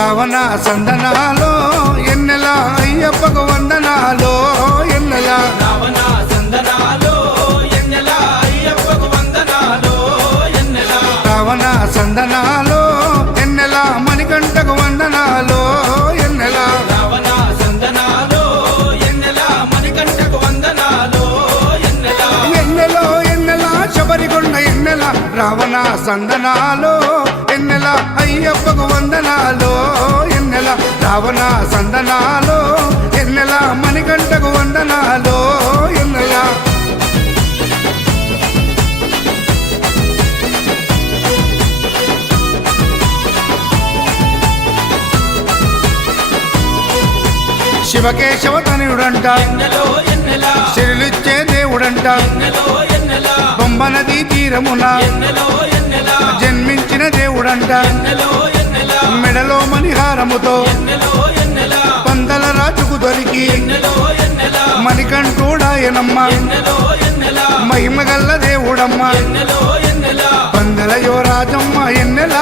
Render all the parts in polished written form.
రావణ సందనాలో ఎన్నెల అయ్యప్పకు వందనాలో ఎన్నెల రావణ సందనాలో ఎన్నెల అయ్యప్పకు వందనాలో ఎన్నెల రావణ సందనాలో ఎన్నెల మణికంఠకు వందనాలో ఎన్నెల రావణ సందనాలో ఎన్నెల మణికంఠకు వందనాలో ఎన్నెల ఎన్నెలో ఎన్నెల శబరికొండ ఎన్నెల రావణ సందనాలో ఎన్నెల అయ్యప్పకు వందనాలో ఎన్నెల రావణ సందనాలో ఎన్నెల మణికంఠకు వందనాలో ఎన్నెల శివకేశవ తనయుడంట ఎన్నెలో ఎన్నెల శిరులిచ్చే దేవుడంట ఎన్నెలో ఎన్నెల బొమ్మ నదీ తీరమున ఎన్నెలో ఎన్నెల జన్మించిన దేవుడంట ఎన్నెలో ఎన్నెల మెడలో మణిహారముతో ఎన్నెలో ఎన్నెల పందల రాజుకు దొరికి ఎన్నెలో ఎన్నెల మణికంఠుడాయనమ్మ ఎన్నెలో ఎన్నెల మహిమగల్ల దేవుడమ్మ ఎన్నెలో ఎన్నెల పందల యువరాజమ్మ ఎన్నెల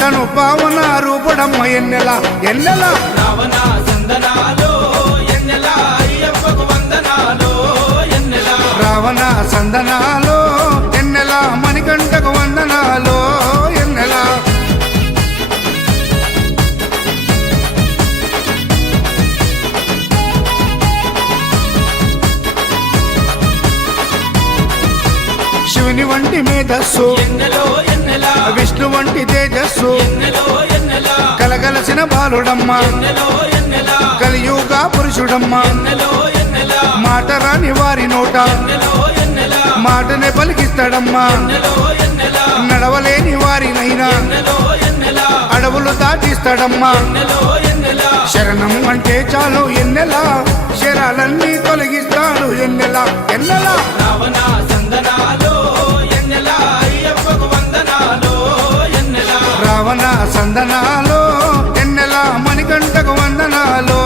తను పావన రూపుడమ్మ ఎన్నెల ఎన్నెల రావణ సందనాలో ఎన్నెల అయ్యప్పకు వందనాలో ఎన్నెల రావణ సందనాలో ఎన్నెల మణికంఠకు వందనాలో ఎన్నెల శివుని వంటి మేధస్సు ఎన్నెలో ఎన్నెల విష్ణు వంటి తేజస్సు ఎన్నెలో ఎన్నెల కలగలసిన బాలుడమ్మ ఎన్నెలో ఎన్నెల కలియుగ పురుషుడమ్మ ఎన్నెలో ఎన్నెల మాట రాని వారి నోట ఎన్నెలో ఎన్నెల మాటనే పలికిస్తాడమ్మా ఎన్నెలో ఎన్నెల నడవలేని వారినైనా ఎన్నెలో ఎన్నెల అడవులు దాటిస్తాడమ్మా ఎన్నెలో ఎన్నెల శరణం అంటే చాలు ఎన్నెల శరాలన్నీ తొలగిస్తాడు ఎన్నెల ఎన్నెల రావణ సందనాలో ఎన్నెల అయ్యప్పకు వందనాలో ఎన్నెల రావణ సందనాలో ఎన్నెల మణికంఠకు వందనాలో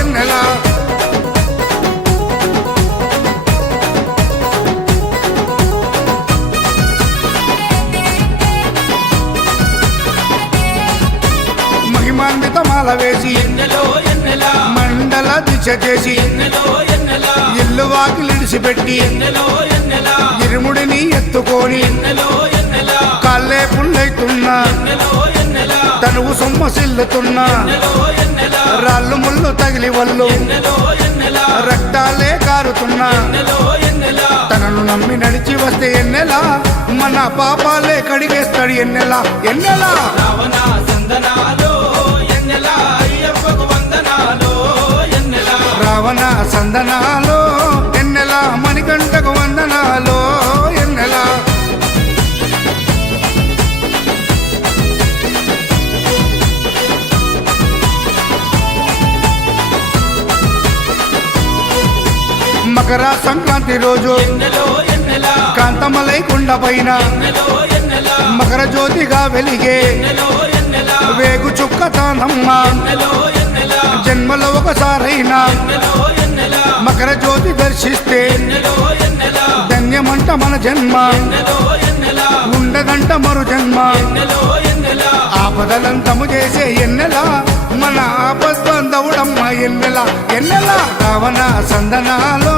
ఎన్నెల మహిమాన్విత మాల వేసి ఎన్నెలో ఎన్నెల మండల దిశ చేసి ఎన్నెలో ఎన్నెల ఇల్లు వాకిలిడిసిపెట్టి ఎన్నెలో ఎన్నెల ఇరుముడిని ఎత్తుకొని ఎన్నెలో ఎన్నెల కాళ్ళే పుల్లైతున్నా ఎన్నెలో ఎన్నెల తనువు సొమ్మసిల్లుతున్నా ఎన్నెలో ఎన్నెల రాళ్ళు ముళ్ళు తగిలి వల్లు ఎన్నెలో ఎన్నెల రక్తాలే కారుతున్నా ఎన్నెలో ఎన్నెల తనను నమ్మి నడిచి వస్తే ఎన్నెలా మన పాపాలే కడిగేస్తాడు ఎన్నెలా ఎన్నెలా రావణ సందనాలో ఎన్నెల అయ్యప్పకు వందనాలో ఎన్నెల రావణ సందనాలో ఎన్నెలా మణికంఠకు వందనాలో ఎన్నెలా మకర సంక్రాంతి రోజు ఎన్నెలో ఎన్నెల కాంతమలై కుండ పైన ఎన్నెలో ఎన్నెల మకర జ్యోతిగా వెలిగే ఎన్నెలో ఎన్నెల వేగు చుక్క తానమ్మ ఎన్నెలో ఎన్నెల జన్మలో ఒకసారైనా ఎన్నెలో ఎన్నెల మకర జ్యోతి దర్శిస్తే ఎన్నెలో ఎన్నెల ధన్యమంట మన జన్మ ఎన్నెలో ఎన్నెల ఉండదంట మరు జన్మ ఎన్నెలో ఎన్నెల ఆపదలంతము చేసే ఎన్నెల మన ఆపద్బంధవుడమ్మ ఎన్నెల ఎన్నెల రావణ సందనాలో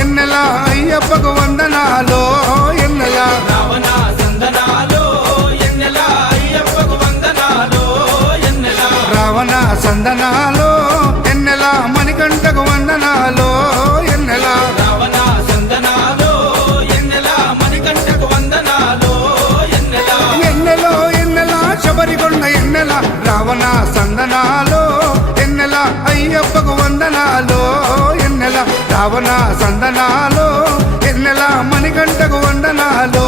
ఎన్నెల అయ్యప్పకు వందనాలో ఎన్నెల రావణ సందనాలో ఎన్నెల అయ్యప్పకు వందనాలో ఎన్నెల రావణ సందనాలో ఎన్నెల మణికంఠకు వందనాలో ఎన్నెల రావణ సందనాలో ఎన్నెల మణికంఠకు వందనాలో ఎన్నెల ఎన్నెలో ఎన్నెల శబరికొండ ఎన్నెల రావణ సందనాలో ఎన్నెల అయ్యప్పకు వందనాలో ఎన్నెల రావణ సందనాలో ఎన్నెల మణికంఠకు వందనాలో